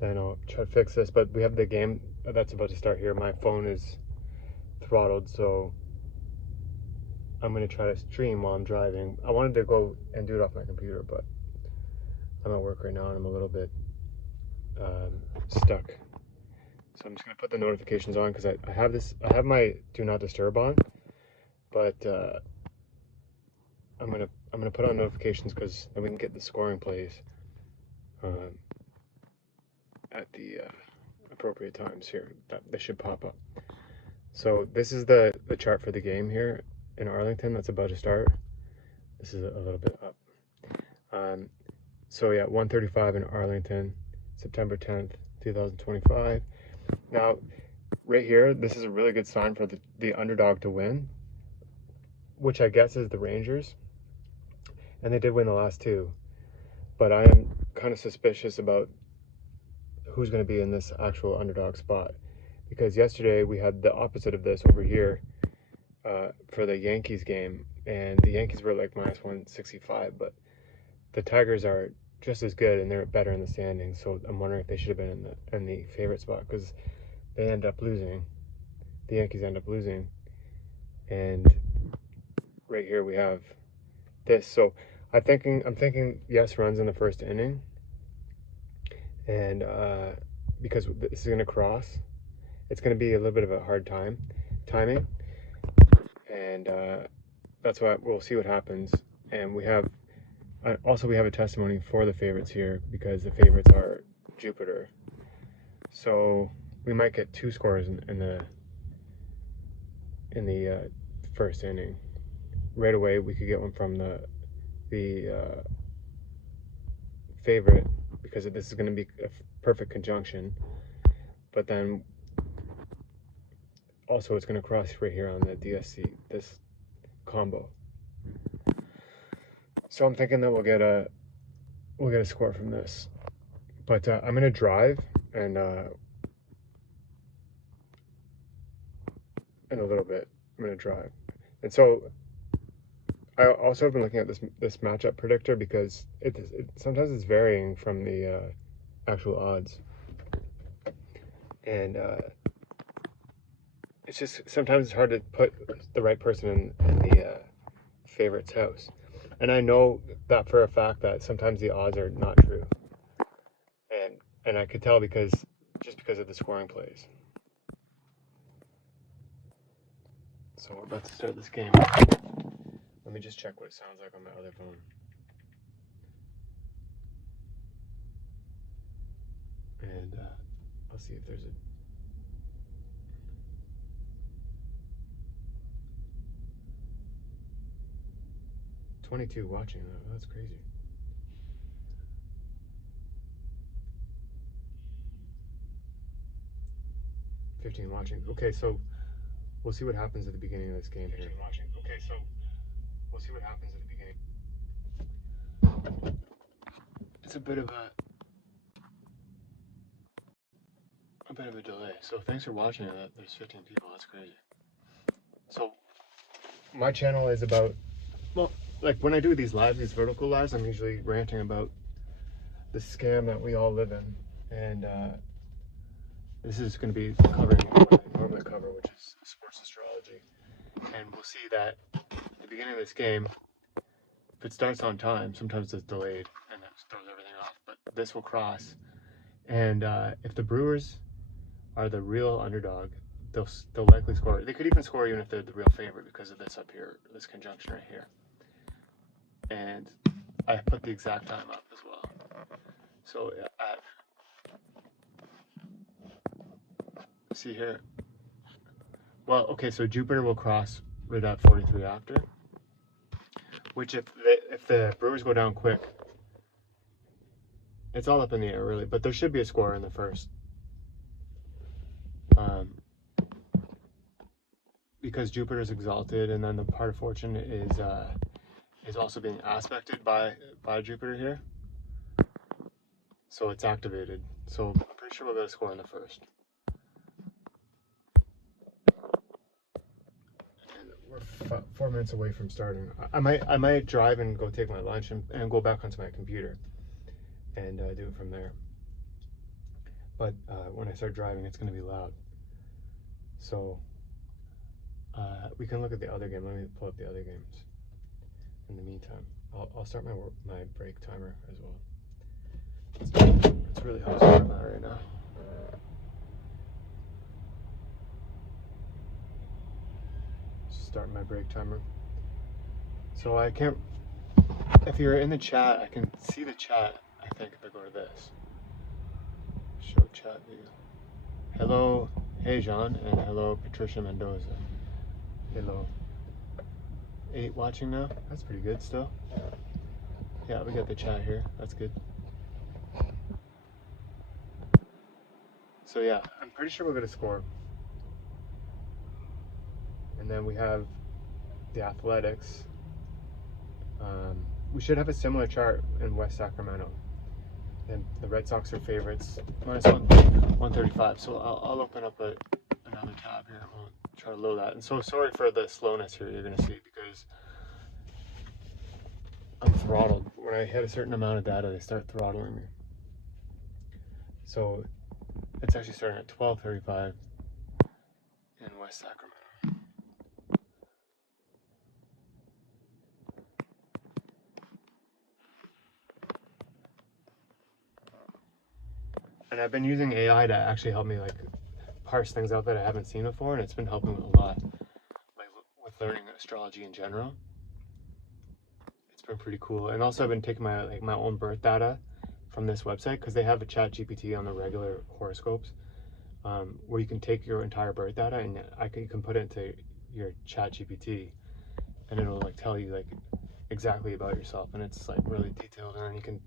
then I'll try to fix this. But we have the game that's about to start here. My phone is throttled, so I'm gonna try to stream while I'm driving. I wanted to go and do it off my computer, but I'm at work right now and I'm a little bit stuck. So I'm just gonna put the notifications on because I have my do not disturb on, but I'm gonna put on notifications because then we can get the scoring plays at the appropriate times here. That this should pop up. So this is the chart for the game here in Arlington that's about to start. This is a little bit up. So yeah, 1:35 in Arlington, September 10th, 2025. Now, right here, this is a really good sign for the underdog to win, which I guess is the Rangers. And they did win the last two. But I am kind of suspicious about who's going to be in this actual underdog spot. Because yesterday we had the opposite of this over here for the Yankees game. And the Yankees were like minus 165, but the Tigers are just as good and they're better in the standings. So I'm wondering if they should have been in the favorite spot because they end up losing. The Yankees end up losing. And right here we have this. So I'm thinking yes runs in the first inning. And because this is going to cross, it's going to be a little bit of a hard timing. And that's why we'll see what happens. And we have a testimony for the favorites here because the favorites are Jupiter. So we might get two scores in the first inning. Right away, we could get one from the favorite because this is going to be a perfect conjunction. But then also it's going to cross right here on the DSC, this combo. So I'm thinking that we'll get a score from this. But I'm going to drive and in a little bit I'm going to drive. And so I also have been looking at this matchup predictor because sometimes it's varying from the actual odds. And it's just sometimes it's hard to put the right person in the favorite's house. And I know that for a fact that sometimes the odds are not true. And I could tell because of the scoring plays. So we're about to start this game. Let me just check what it sounds like on my other phone. And I'll see if there's a 22 watching. That's crazy. $15 watching. Okay, so we'll see what happens at the beginning of this game here. Watching. Okay, so we'll see what happens at the beginning. It's a bit of a delay. So thanks for watching. There's 15 people. That's crazy. So my channel is about, well, like when I do these lives, these vertical lives, I'm usually ranting about the scam that we all live in. And this is going to be covering what I normally cover, which is sports astrology. And we'll see that at the beginning of this game, if it starts on time, sometimes it's delayed and that throws everything off. But this will cross. And if the Brewers are the real underdog, they'll likely score. They could even score even if they're the real favorite because of this up here, this conjunction right here. And I put the exact time up as well. So see here. Well, okay, so Jupiter will cross right at 43 after. Which if the Brewers go down quick, it's all up in the air really. But there should be a score in the first. Because Jupiter is exalted, and then the part of fortune is also being aspected by Jupiter here. So it's activated. So I'm pretty sure we'll get a score in the first. And we're 4 minutes away from starting. I might drive and go take my lunch and go back onto my computer and do it from there. but when I start driving, it's going to be loud. So we can look at the other game. Let me pull up the other games. In the meantime, I'll start my break timer as well. It's really hot right now. Start my break timer. So I can't. If you're in the chat, I can see the chat. I think if I go to this, show chat view. Hello, hey John, and hello Patricia Mendoza. Hello. 8 watching now. That's pretty good still. Yeah, we got the chat here. That's good. So yeah, I'm pretty sure we're gonna score. And then we have the Athletics. We should have a similar chart in West Sacramento. And the Red Sox are favorites, minus 135. So I'll open up another tab here. I'll try to load that. And so sorry for the slowness here you're gonna see, because I'm throttled. When I hit a certain amount of data, they start throttling me. So it's actually starting at 12:35 in West Sacramento. And I've been using AI to actually help me like parse things out that I haven't seen before, and it's been helping a lot, like with learning astrology in general. It's been pretty cool. And also I've been taking my own birth data from this website, because they have a chat GPT on the regular horoscopes, where you can take your entire birth data and you can put it into your chat GPT, and it'll like tell you like exactly about yourself, and it's like really detailed. And then you can,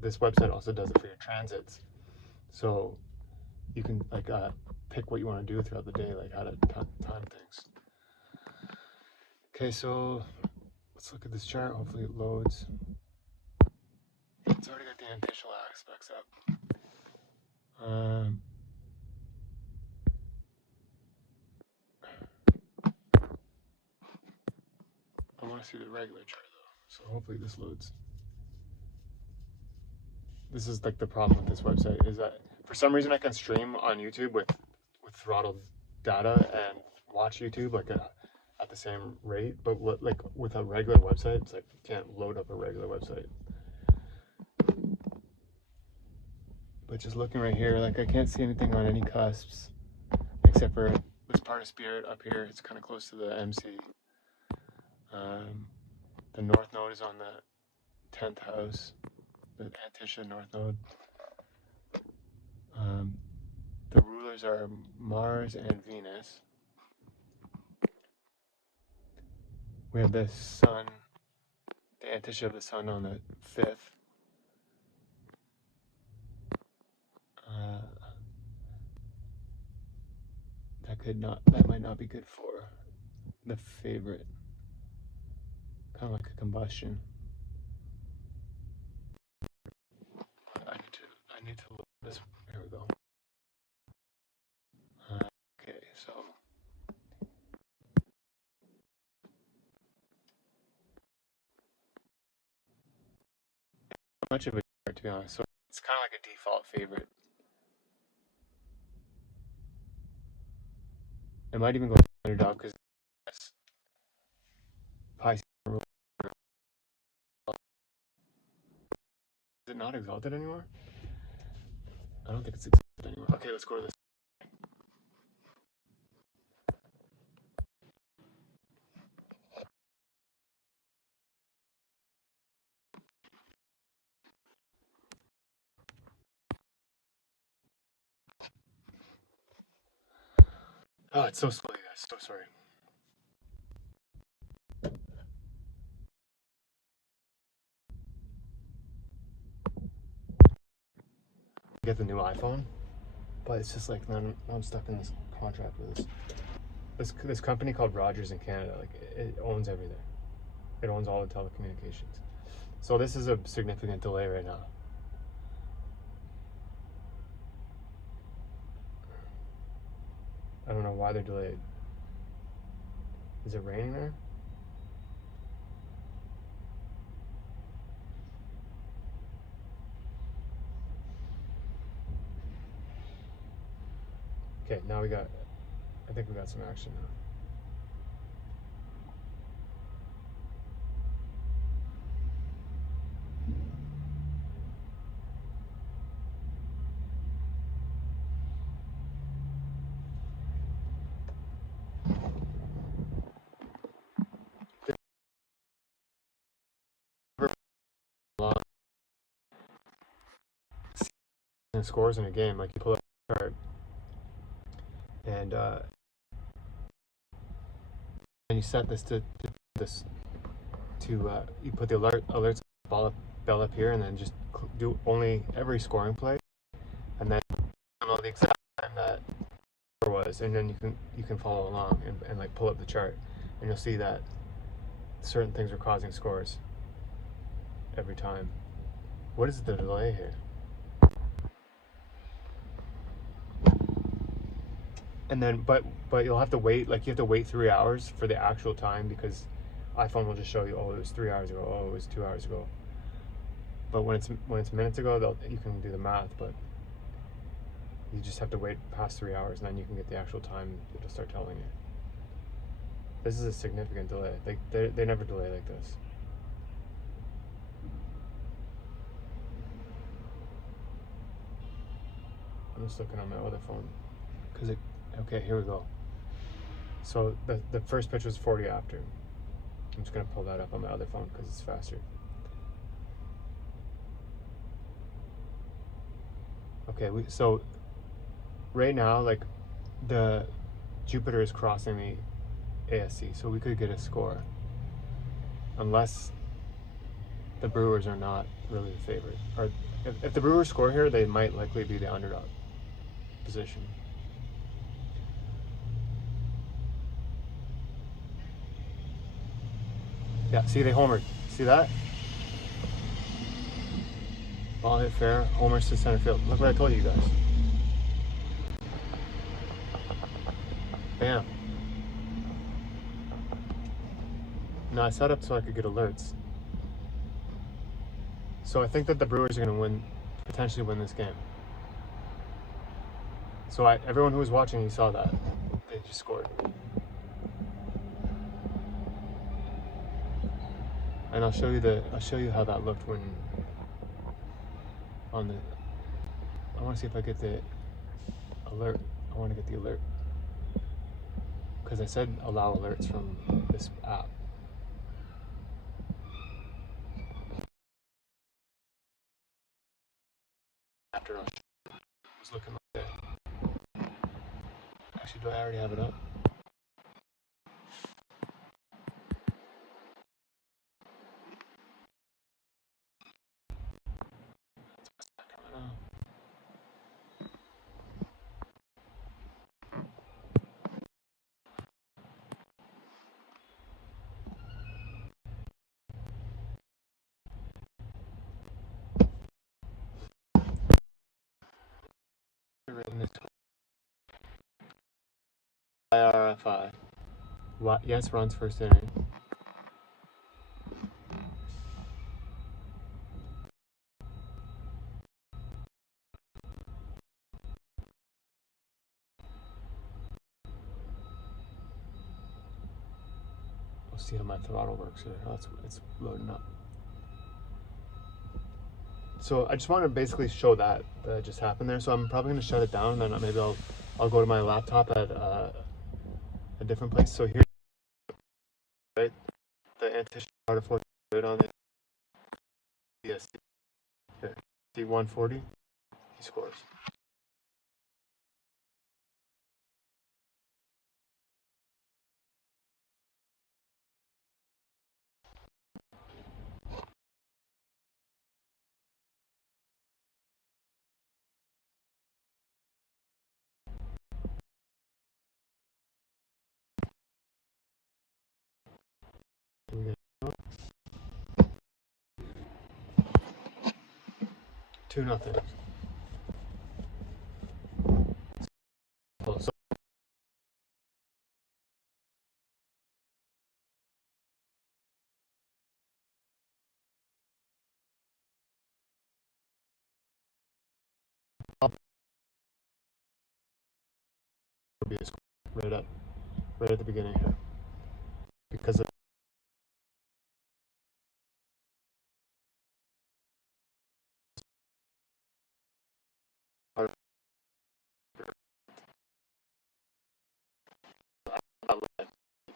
this website also does it for your transits, so you can like pick what you want to do throughout the day, like how to time things. Okay, so let's look at this chart. Hopefully it loads. It's already got the anticial aspects up. I want to see the regular chart though, so hopefully this loads. This is like the problem with this website, is that for some reason I can stream on YouTube with throttled data and watch YouTube like at the same rate, but like with a regular website, it's like you can't load up a regular website. But just looking right here, like I can't see anything on any cusps except for this part of Spirit up here. It's kind of close to the MC. The North Node is on the 10th house, the Antisha North Node. The rulers are Mars and Venus. We have the Sun, the Antisha of the Sun on the 5th. That might not be good for the favorite. Kind of like a combustion. I need to look at this. Here we go. Okay, so much of a chart, to be honest. So it's kind of like a default favorite. It might even go underdog because Pisces. Is it not exalted anymore? I don't think it's exalted anymore. Okay, let's go to this. Oh, it's so slow, you guys. So sorry. Get the new iPhone, but it's just like I'm stuck in this contract with this company called Rogers in Canada. Like it owns everything. It owns all the telecommunications. So this is a significant delay right now. I don't know why they're delayed. Is it raining there? Okay, now I think we got some action now. Scores in a game, like you pull up a card and you set this to this to you put the alerts bell up here, and then just do only every scoring play, and then know the exact time that was, and then you can follow along and like pull up the chart, and you'll see that certain things are causing scores every time. What is the delay here? And then but you'll have to wait, like you have to wait 3 hours for the actual time, because iPhone will just show you, oh, it was 3 hours ago, oh, it was 2 hours ago. But when it's minutes ago, you can do the math, but you just have to wait past 3 hours, and then you can get the actual time. It'll start telling you. This is a significant delay. They never delay like this. I'm just looking on my other phone because okay, here we go. So the first pitch was 40 after. I'm just gonna pull that up on my other phone because it's faster. Okay, so right now, like, the Jupiter is crossing the ASC, so we could get a score, unless the Brewers are not really the favorite. Or if the Brewers score here, they might likely be the underdog position. Yeah, see, they homered. See that? Ball hit fair, homers to center field. Look what I told you guys. Bam. No, I set up so I could get alerts. So I think that the Brewers are going to potentially win this game. So everyone who was watching, you saw that. They just scored. And I'll show you how that looked when on the. I want to see if I get the alert. I want to get the alert because I said allow alerts from this app. After I was looking like that. Actually, do I already have it up? IRFI. Yes, runs first inning. We'll see how my throttle works here. Oh, it's loading up. So I just want to basically show that just happened there. So I'm probably going to shut it down, and then maybe I'll go to my laptop at a different place. So here, right, the anti artificial on it. Yes, here, D140. He scores. Two nothing. So be a score right at the beginning here, because of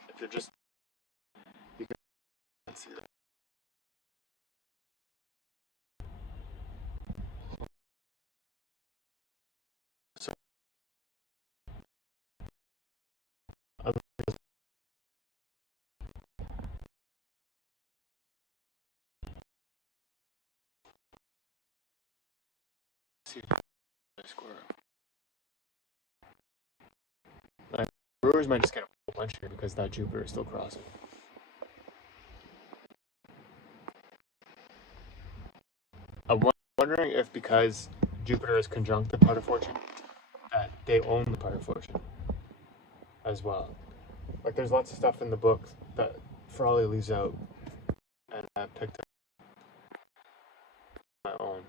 if you're just you can see that. So other see the score. Like, Brewers might just get a whole bunch here because that Jupiter is still crossing. I'm wondering if because Jupiter is conjunct the part of fortune, that they own the part of fortune as well. Like, there's lots of stuff in the book that Frawley leaves out, and I picked up my own.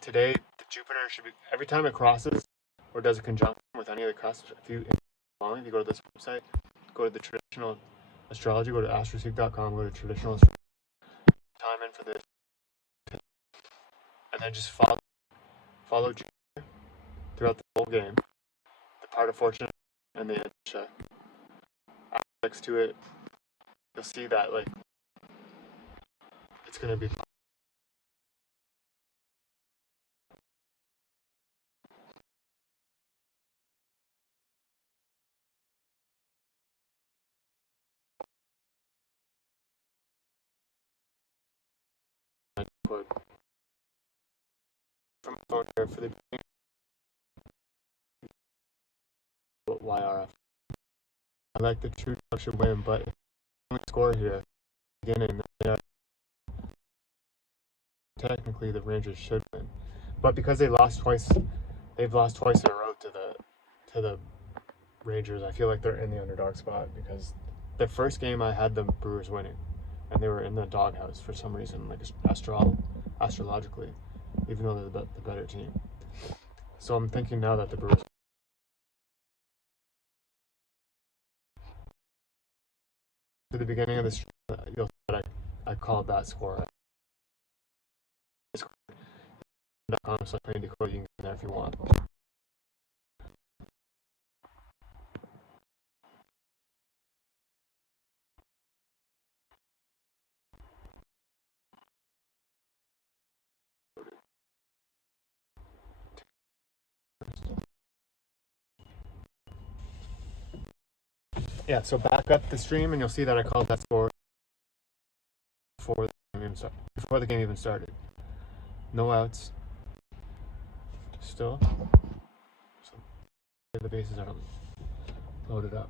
Today, the Jupiter should be, every time it crosses or does a conjunction with any of the crosses, if you go to this website, go to the traditional astrology, go to astroseek.com, go to traditional astrology, time in for this, and then just follow Jupiter throughout the whole game, the part of fortune and the aspects to it. You'll see that, like, it's going to be from phone here for the YRF. I like the true should win, but if they only score here at the beginning, then technically the Rangers should win. But because they've lost twice in a row to the Rangers, I feel like they're in the underdog spot, because the first game I had the Brewers winning, and they were in the doghouse for some reason, like astrologically, even though they're the better team. So I'm thinking now that the Brewers. To the beginning of the stream, you'll see that I called that score. So you can get there if you want. Yeah, so back up the stream and you'll see that I called that score before the game even started. No outs. Still. So the bases are loaded up.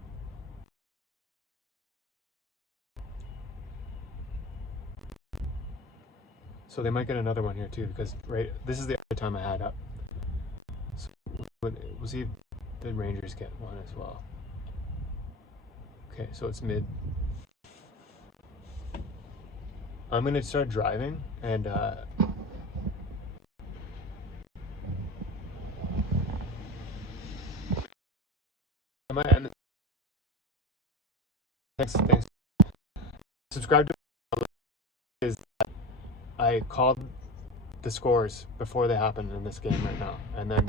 So they might get another one here too, because this is the other time I had up. So we'll see if the Rangers get one as well. Okay, so it's mid. I'm gonna start driving, and I might end. Thanks. Subscribe to is that I called the scores before they happened in this game right now, and then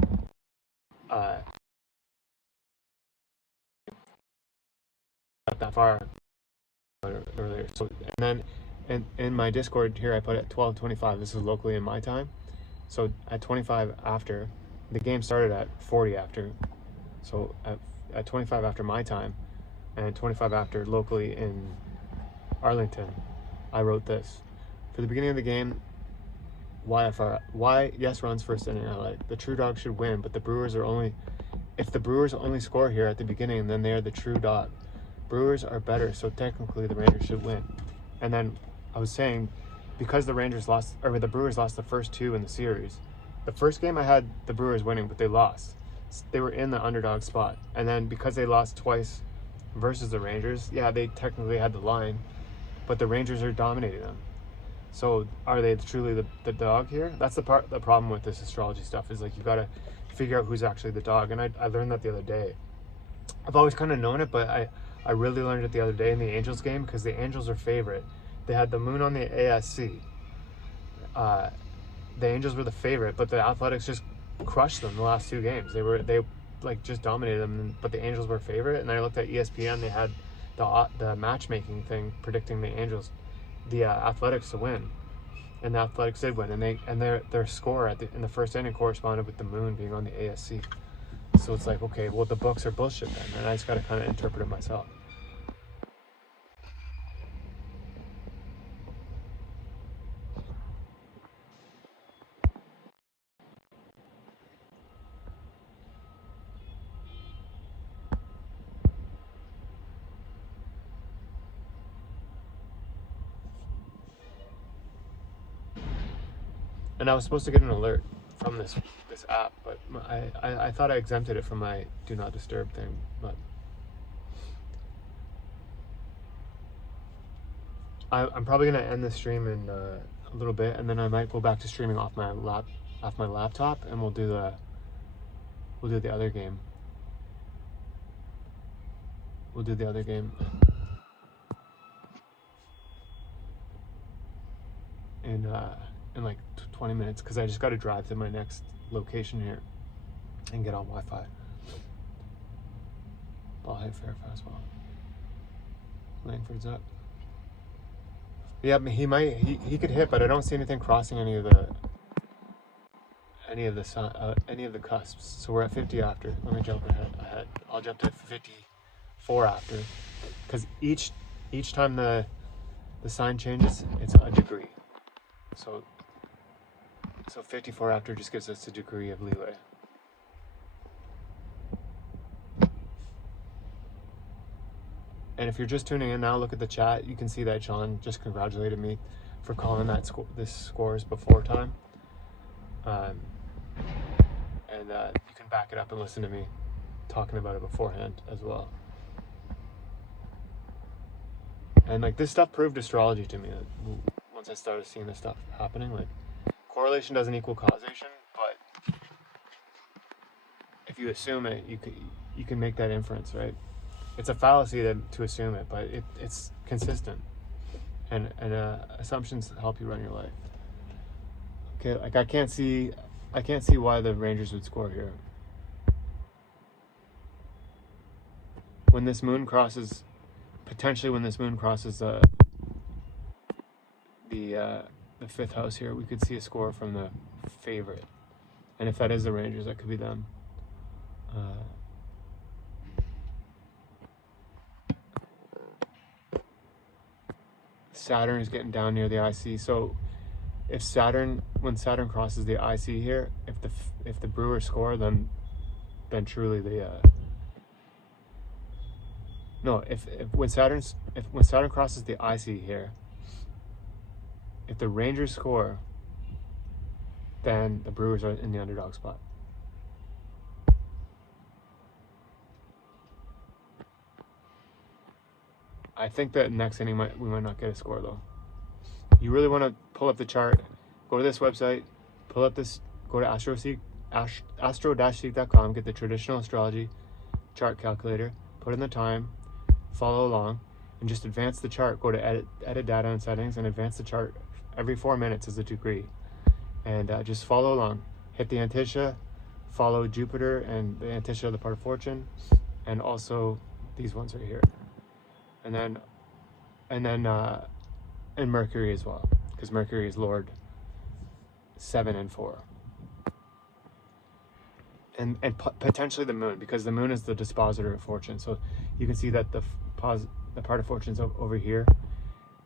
not that far earlier. So, and then in my Discord here, I put it 12:25. This is locally in my time. So at 25 after, the game started at 40 after. So at 25 after my time, and 25 after locally in Arlington, I wrote this. For the beginning of the game, yes runs first inning. I like the true dog should win, but if the Brewers only score here at the beginning, then they are the true dog. Brewers are better, so technically the Rangers should win. And then I was saying, because the Brewers lost the first two in the series. The first game I had the Brewers winning, but they lost. They were in the underdog spot. And then because they lost twice versus the Rangers, yeah, they technically had the line, but the Rangers are dominating them. So are they truly the dog here? That's the problem with this astrology stuff, is like you gotta figure out who's actually the dog. And I learned that the other day. I've always kind of known it, but I really learned it the other day in the Angels game, because the Angels are favorite. They had the moon on the ASC. The Angels were the favorite, but the Athletics just crushed them the last 2 games. They like just dominated them, but the Angels were favorite. And then I looked at ESPN, they had the matchmaking thing predicting the Angels, the Athletics to win, and the Athletics did win, and their score in the first inning corresponded with the moon being on the ASC. So it's like, okay, well, the books are bullshit then, and I just got to kind of interpret it myself. And I was supposed to get an alert from this app, but I thought I exempted it from my do not disturb thing, but I'm probably gonna end the stream in a little bit, and then I might go back to streaming off my laptop, and we'll do the other game. We'll do the other game in like 20 minutes, because I just got to drive to my next location here and get on Wi-Fi. Ball hit fair fastball. Langford's up. Yeah, he could hit, but I don't see anything crossing any of the cusps. So we're at 50 after. Let me jump ahead. I'll jump to 54 after, because each time the sign changes, it's a degree. So 54 after just gives us a degree of leeway. And if you're just tuning in now, look at the chat. You can see that John just congratulated me for calling this scores before time. And you can back it up and listen to me talking about it beforehand as well. And like, this stuff proved astrology to me once I started seeing this stuff happening. Like, correlation doesn't equal causation, but if you assume it, you can make that inference, right? It's a fallacy to assume it, but it's consistent, and assumptions help you run your life. Okay, like I can't see why the Rangers would score here. When this moon crosses the 5th house here, we could see a score from the favorite, and if that is the Rangers, that could be them. Saturn is getting down near the IC, so when Saturn crosses the IC here, if the Brewers score, then truly when Saturn crosses the IC here, if the Rangers score, then the Brewers are in the underdog spot. I think that next inning we might not get a score though. You really want to pull up the chart, go to this website, go to astro-seek.com, get the traditional astrology chart calculator, put in the time, follow along, and just advance the chart. Go to edit data and settings, and advance the chart. Every 4 minutes is a degree, and just follow along. Hit the Antisha, follow Jupiter and the Antisha of the part of fortune, and also these ones right here, and Mercury as well, because Mercury is Lord 7 and 4, and potentially the moon, because the moon is the dispositor of fortune. So you can see that the part of fortune is over here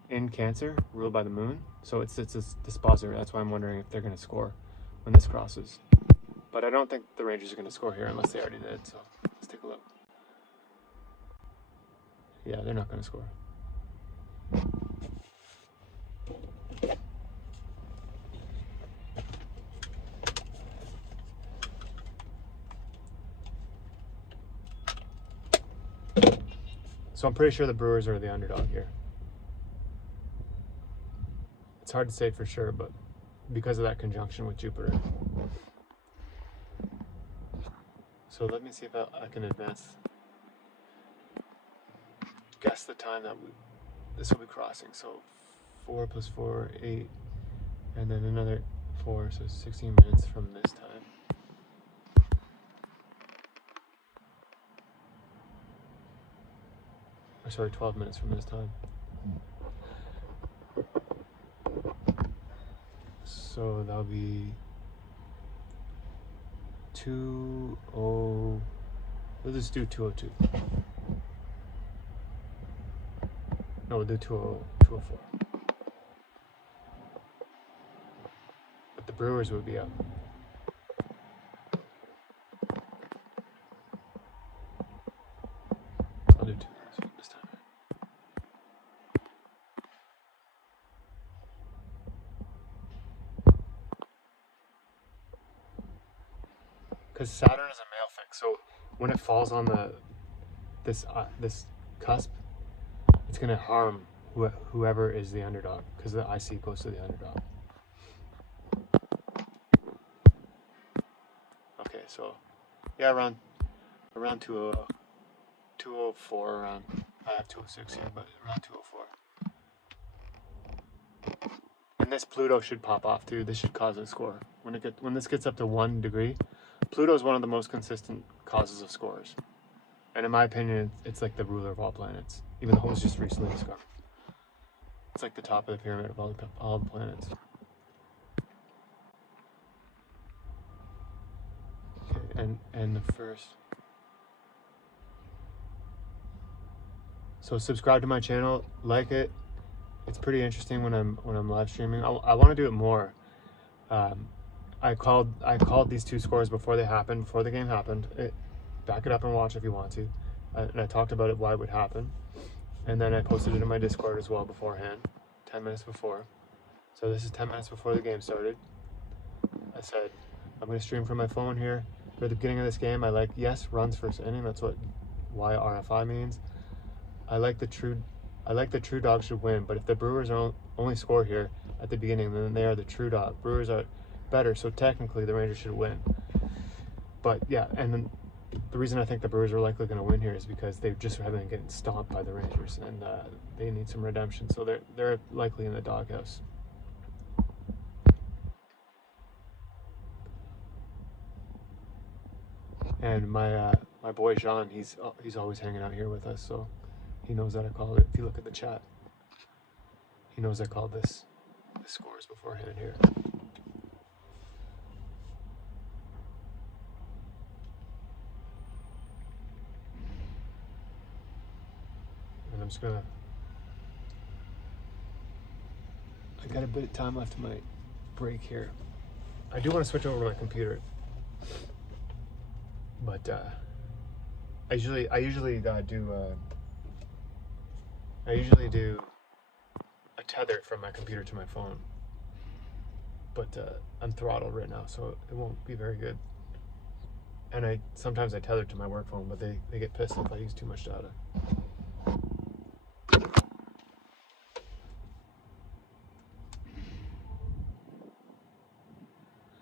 in Cancer, ruled by the moon. So it's a dispositor. That's why I'm wondering if they're going to score when this crosses. But I don't think the Rangers are going to score here unless they already did. So let's take a look. Yeah, they're not going to score. So I'm pretty sure the Brewers are the underdog here. It's hard to say for sure, but because of that conjunction with Jupiter. So let me see if I can guess the time that this will be crossing. So 4 plus 4, 8, and then another 4, so 16 minutes from this time. Or sorry, 12 minutes from this time. So that'll be 2:00. Let's just do 2:02. No, we'll do 2:04. But the Brewers would be up. I'll do 2 this time. Because Saturn is a malefic, so when it falls on this cusp, it's gonna harm whoever is the underdog, because the IC goes to the underdog. Okay, so yeah, around 2:04, around. I have 2:06 here, but around 2:04. And this Pluto should pop off too. This should cause a score. When this gets up to 1 degree, Pluto is one of the most consistent causes of scores. And in my opinion, it's like the ruler of all planets, even though it was just recently discovered. It's like the top of the pyramid of all the planets. Okay, and the first. So subscribe to my channel, like it. It's pretty interesting when I'm live streaming. I want to do it more. I called these 2 scores before the game happened. Back it up and watch if you want to. And I talked about it, why it would happen. And then I posted it in my Discord as well beforehand, 10 minutes before. So this is 10 minutes before the game started. I said, I'm going to stream from my phone here. For the beginning of this game, I like, yes, runs first inning. That's why RFI means. I like the true dog should win, but if the Brewers only score here at the beginning, then they are the true dog. Brewers are better, so technically the Rangers should win. But yeah, and then the reason I think the Brewers are likely going to win here is because they just have been getting stomped by the Rangers, and they need some redemption, so they're likely in the doghouse. And my boy Jean, he's always hanging out here with us, so he knows that I called it. If you look at the chat, he knows I called the scores beforehand here. And I'm just gonna. I got a bit of time left in my break here. I do want to switch over to my computer, but I usually do a tether from my computer to my phone, but I'm throttled right now, so it won't be very good. And sometimes I tether to my work phone, but they get pissed if I use too much data.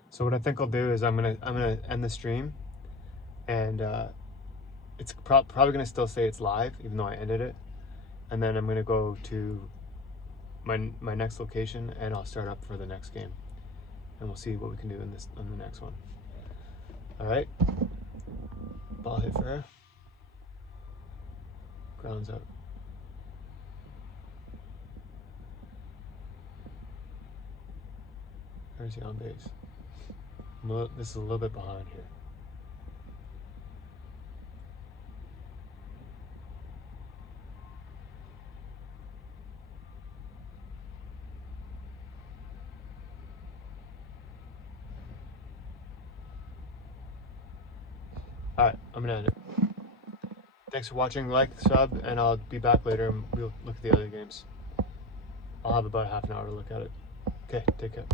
So what I think I'll do is I'm gonna end the stream, and it's probably gonna still say it's live, even though I ended it. And then I'm gonna go to my next location, and I'll start up for the next game, and we'll see what we can do on the next one. All right, ball hit fair, grounds out. Where's he on base? This is a little bit behind here. Alright, I'm gonna end it. Thanks for watching, like, sub, and I'll be back later and we'll look at the other games. I'll have about half an hour to look at it. Okay, take care.